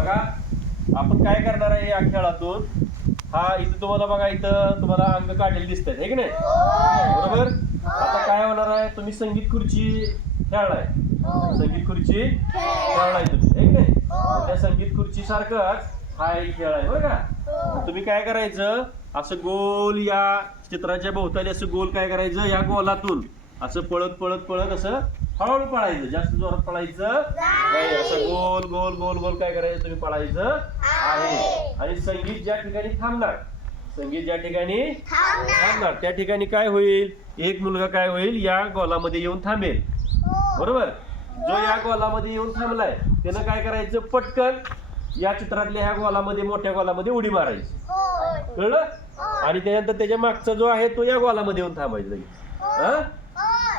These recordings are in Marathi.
बघा आपण काय करणार आहे या खेळातून. हा इथं तुम्हाला बघा, इथं तुम्हाला अंग काढलेले दिसतात आहे की नाही, बरोबर. आता काय होणार आहे, तुम्ही संगीत खुर्ची खेळलाय, संगीत खुर्ची खेळलाय तुम्ही आहे की नाही. त्या संगीत खुर्ची सारखंच हा एक खेळ आहे बरं का. तुम्ही काय करायचं, असं गोल या चित्राच्या भोवताली असं गोल काय करायचं, या गोलातून असं पळत पळत पळत असं हळूहळू पळायचं, जास्त जोरात पळायचं नाही. असं गोल गोल गोल गोल काय करायचं तुम्ही पळायचं आहे. आणि संगीत ज्या ठिकाणी थांबणार, संगीत ज्या ठिकाणी थांबणार त्या ठिकाणी काय होईल, एक मुलगा काय होईल या गोलामध्ये येऊन थांबेल, बरोबर. जो या गोलामध्ये येऊन थांबलाय त्यानं काय करायचं, पटकन या चित्रातल्या ह्या गोलामध्ये, मोठ्या गोलामध्ये उडी मारायची, कळलं. आणि त्यानंतर त्याच्या मागचा जो आहे तो या गोलामध्ये येऊन थांबायचा लगेच.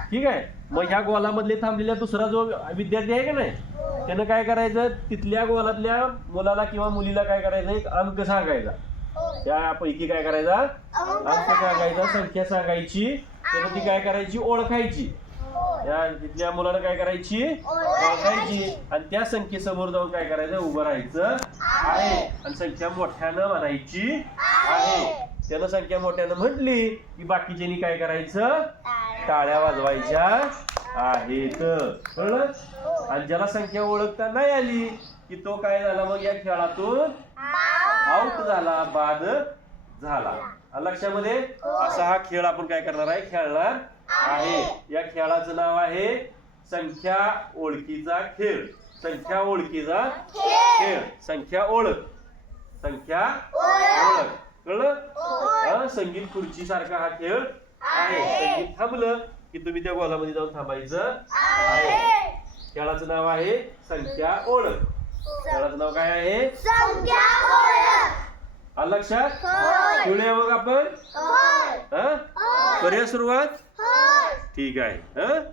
ठीक आहे. मग ह्या गोलामधले थांबलेला दुसरा जो विद्यार्थी आहे का नाही, त्यानं काय करायचं, तिथल्या गोलातल्या मुलाला किंवा मुलीला काय करायचं, एक अंक सांगायचा, त्यापैकी काय करायचा, अंक सांगायचा, संख्या सांगायची. त्यानं ती काय करायची, ओळखायची. या तिथल्या मुलानं काय करायची, ओळखायची. आणि त्या संख्येसमोर जाऊन काय करायचं, उभं राहायचं आहे. आणि संख्या मोठ्यानं म्हणायची आहे. त्यानं संख्या मोठ्यानं म्हटली की बाकीच्यांनी काय करायचं, टाळ्या वाजवायच्या आहेत, कळलं. आणि ज्याला संख्या ओळखता नाही आली की तो काय झाला, मग या खेळातून आउट झाला, बाद झाला. लक्षामध्ये असा हा खेळ आपण काय करणार आहे, खेळणार आहे. या खेळाचं नाव आहे संख्या ओळखीचा खेळ. संख्या ओळखीचा खेळ, संख्या ओळख, संख्या ओळख, कळलं. संगीत खुर्ची सारखा हा खेळ आहे. संगीत थांबलं की तुम्ही त्या गोलामध्ये जाऊन थांबायचं आहे. खेळाचं नाव आहे संख्या ओळख. खेळाचं नाव काय आहे, संख्या ओळख. आलं लक्षात. खेळूया मग आपण, करूया सुरुवात. ठीक आहे.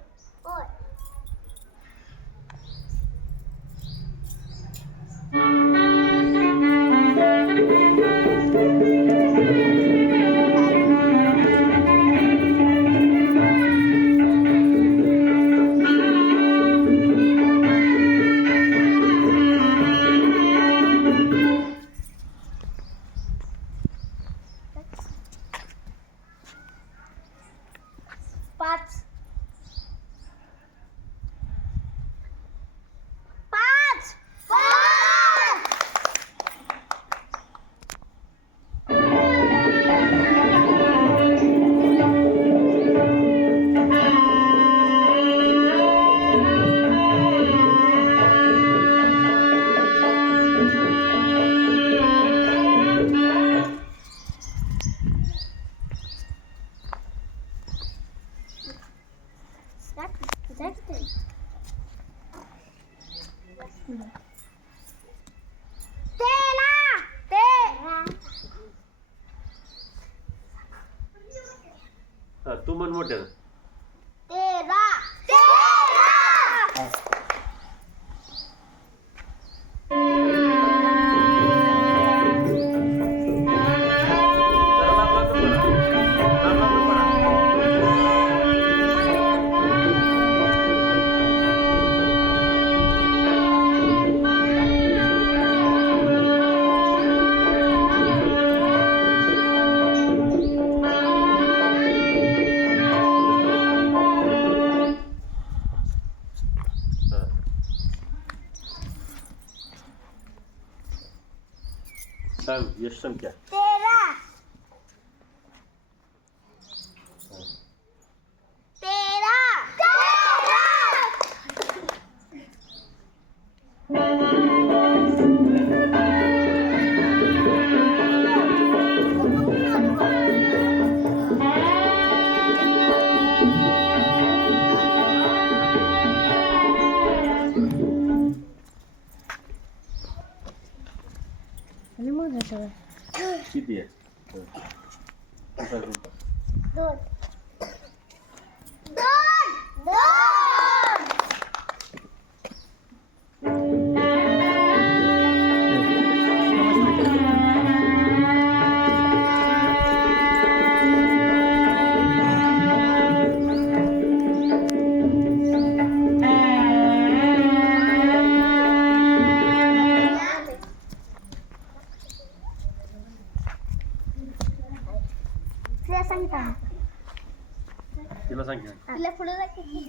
तू म्हण मोठ्यानं. सांग यश संख्या. किती आहे, दोन. तिला सांगता तिला सांग की. तिला पुढे जायचं हं.